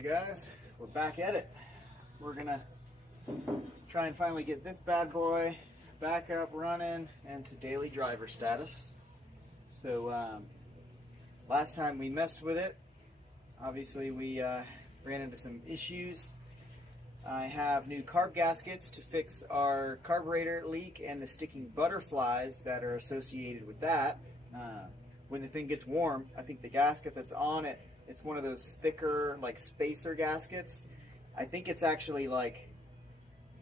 Hey guys, we're back at it. We're gonna try and finally get this bad boy back up running and to daily driver status. So last time we messed with it, obviously we ran into some issues. I have new carb gaskets to fix our carburetor leak and the sticking butterflies that are associated with that. When the thing gets warm, I think the gasket that's on it, it's one of those thicker like spacer gaskets. I think it's actually like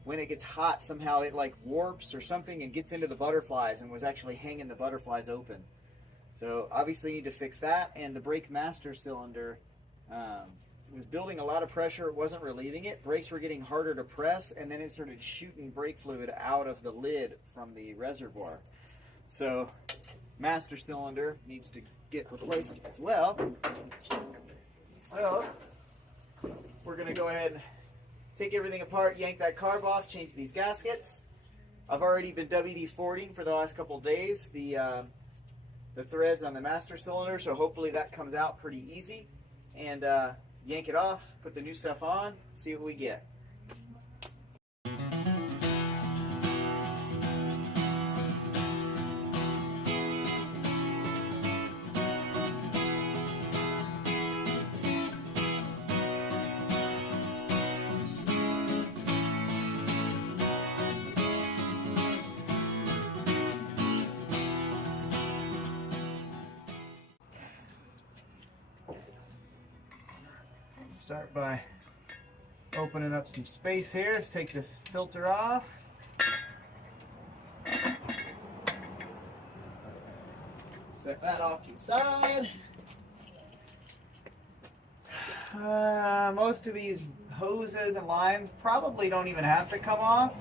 when it gets hot somehow it like warps or something and gets into the butterflies and was actually hanging the butterflies open. So obviously need to fix that, and the brake master cylinder was building a lot of pressure. It wasn't relieving it. Brakes were getting harder to press, and then it started shooting brake fluid out of the lid from the reservoir. So master cylinder needs to get replaced as well. So we're going to go ahead and take everything apart, yank that carb off, change these gaskets. I've already been WD-40ing for the last couple of days the threads on the master cylinder, so hopefully that comes out pretty easy. And yank it off, put the new stuff on, see what we get. Start by opening up some space here. Let's take this filter off. Set that off to the side. Most of these hoses and lines probably don't even have to come off.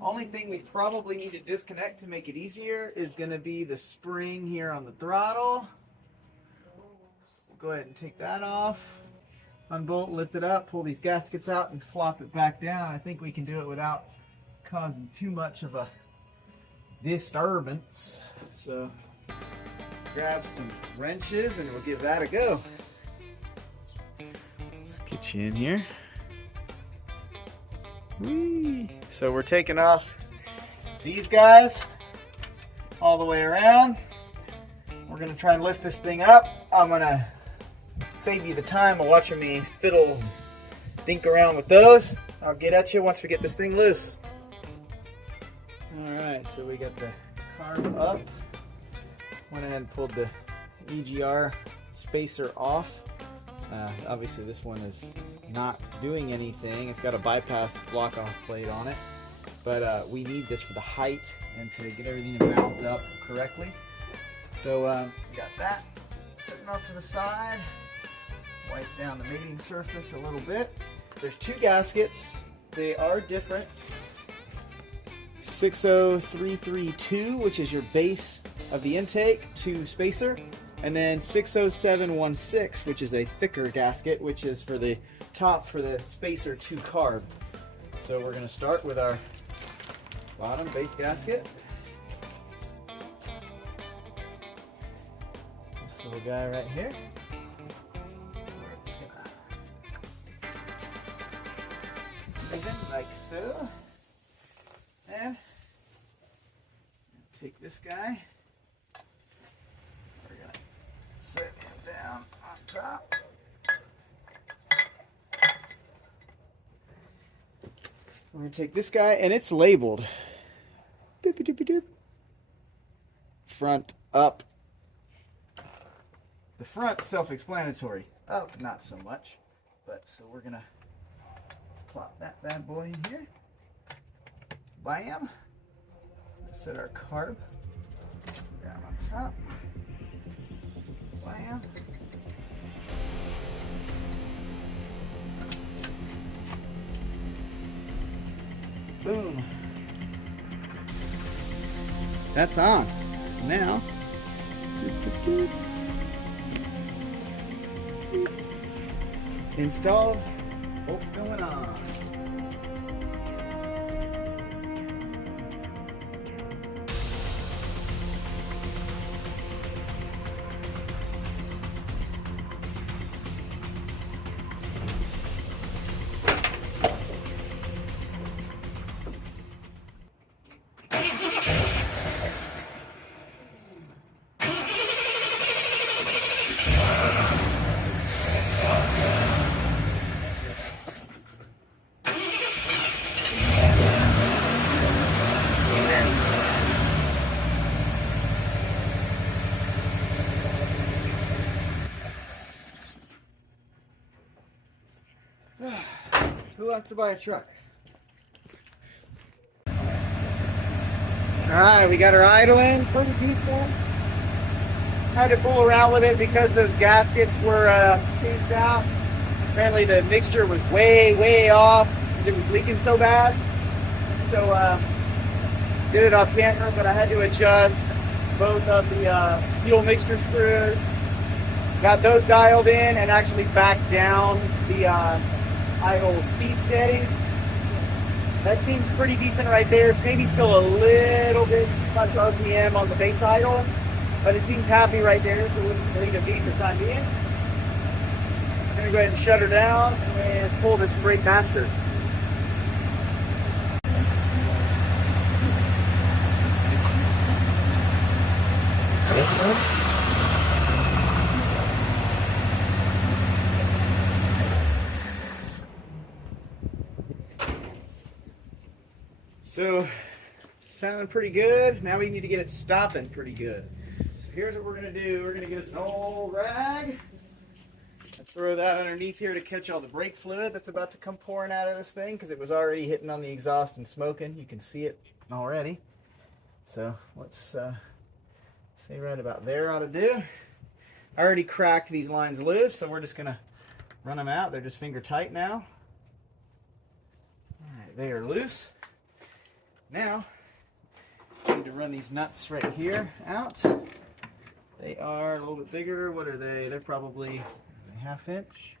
Only thing we probably need to disconnect to make it easier is going to be the spring here on the throttle. Go ahead and take that off, unbolt, lift it up, pull these gaskets out and flop it back down. I think we can do it without causing too much of a disturbance. So grab some wrenches and we'll give that a go. Let's get you in here. Whee. So we're taking off these guys all the way around. We're gonna try and lift this thing up. I'm gonna save you the time of watching me fiddle, dink around with those. I'll get at you once we get this thing loose. Alright, so we got the carb up. Went ahead and pulled the EGR spacer off. Obviously this one is not doing anything. It's got a bypass block off plate on it. But we need this for the height and to get everything to mount up correctly. So got that sitting off to the side. Wipe down the mating surface a little bit. There's two gaskets. They are different. 60332, which is your base of the intake, 2 spacer, and then 60716, which is a thicker gasket, which is for the top for the spacer 2 carb. So we're going to start with our bottom base gasket. This little guy right here. Like so, and take this guy. We're gonna set him down on top. We're gonna take this guy, and it's labeled doopy doopy doop. Front up. The front self-explanatory. Up, not so much. But so we're gonna plop that bad boy in here. Bam. Set our carb down on top. Bam. Boom. That's on. Now, installed. What's going on? Who wants to buy a truck? Alright, we got her idling pretty decent. Had to fool around with it because those gaskets were changed out. Apparently the mixture was way off. It was leaking so bad. So did it off camera, but I had to adjust both of the fuel mixture screws. Got those dialed in and actually backed down the idle speed setting. That seems pretty decent right there. It's maybe still a little bit too much RPM on the base idle, but it seems happy right there, so we'll need a beat for the time being. I'm going to go ahead and shut her down and pull this brake master. So, sounding pretty good. Now we need to get it stopping pretty good. So here's what we're going to do. We're going to get us an old rag. Let's throw that underneath here to catch all the brake fluid that's about to come pouring out of this thing, because it was already hitting on the exhaust and smoking. You can see it already. So let's say right about there ought to do. I already cracked these lines loose, so we're just going to run them out. They're just finger tight now. All right, they are loose. Now, I need to run these nuts right here out. They are a little bit bigger. What are they? They're probably a 1/2 inch.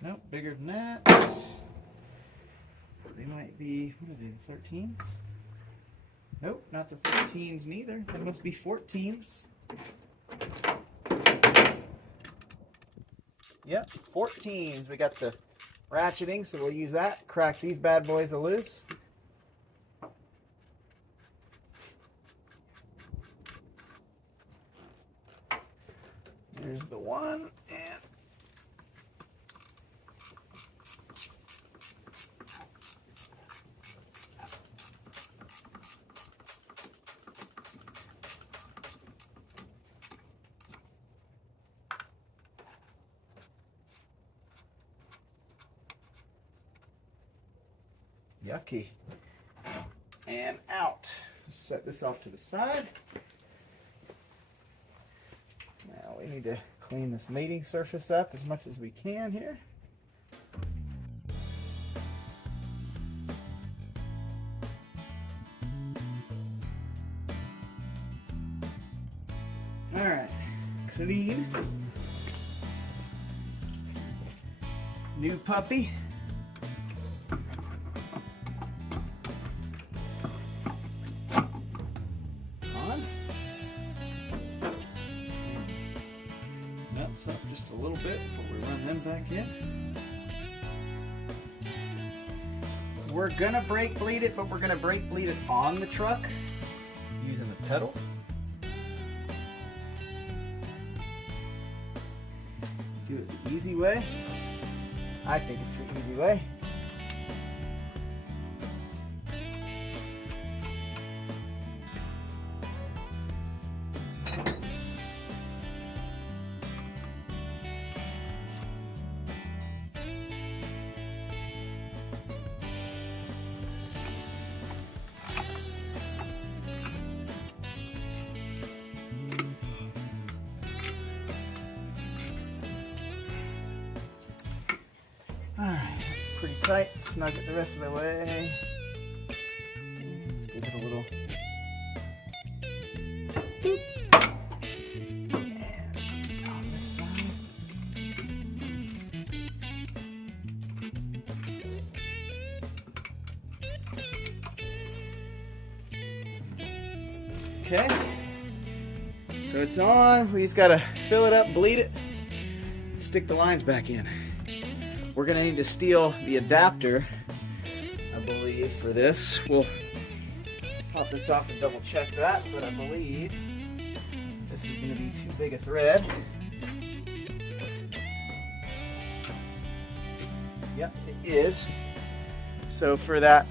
Nope, bigger than that. They might be, what are they, 13s? Nope, not the 13s neither. They must be 14s. Yep, 14s. We got the ratcheting, so we'll use that. Crack these bad boys loose. Here's the one, and yucky. And out. Set this off to the side. Now we need to clean this mating surface up as much as we can here. All right, clean. New puppy. Nuts up just a little bit before we run them back in. We're gonna brake bleed it, but we're gonna brake bleed it on the truck using the pedal. Do it the easy way. I think it's the easy way. Alright, that's pretty tight. Snug it the rest of the way. Let's give it a little boop. And on this side. Okay. So it's on. We just gotta fill it up, bleed it, stick the lines back in. We're going to need to steal the adapter, I believe, for this. We'll pop this off and double check that, but I believe this is going to be too big a thread. Yep, it is. So for that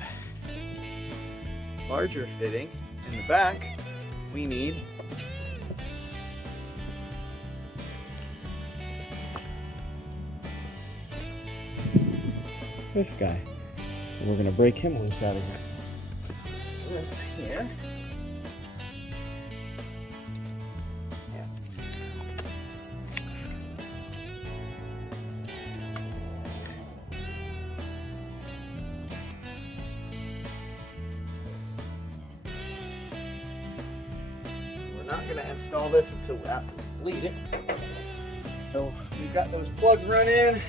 larger fitting in the back, we need this guy. So we're gonna break him loose out of here. This here. Yeah. We're not gonna install this until after we bleed it. So we've got those plugs run in.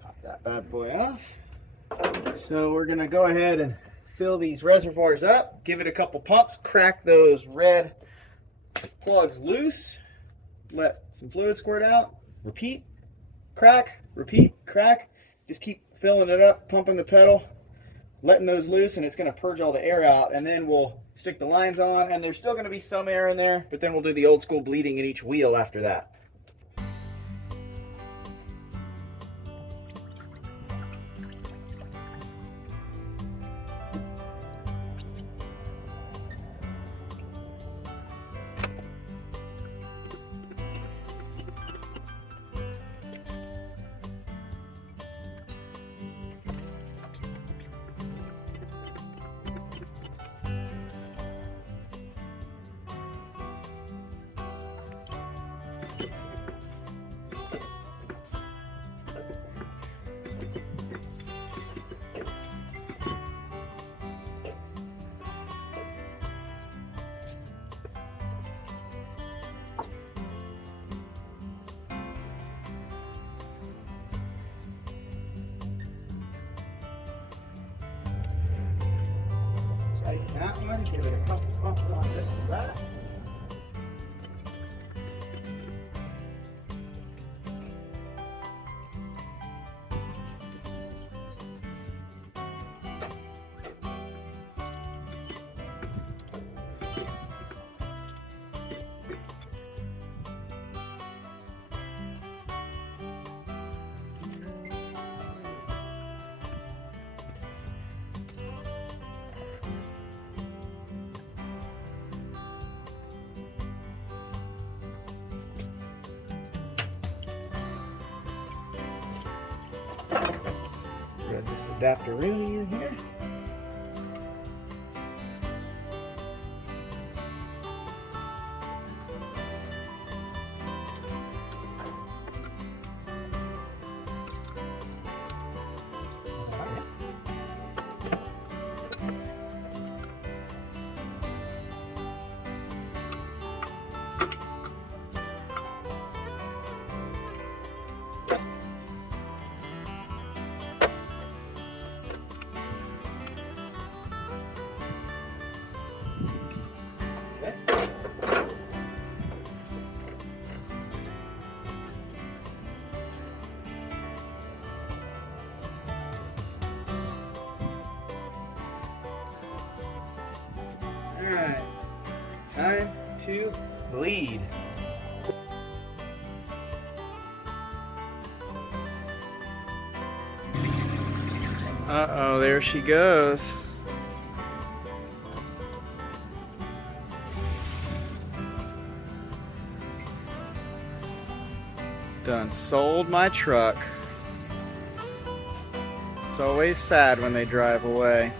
Pop that bad boy off. So we're gonna go ahead and fill these reservoirs up, give it a couple pumps, crack those red plugs loose, let some fluid squirt out, repeat, crack, repeat, crack. Just keep filling it up, pumping the pedal, letting those loose, and it's going to purge all the air out. And then we'll stick the lines on, and there's still going to be some air in there, but then we'll do the old school bleeding in each wheel after that. That one, give it a couple pumps on this and that. Got this adapter really in here. Alright, time to bleed. Uh-oh, there she goes. Done sold my truck. It's always sad when they drive away.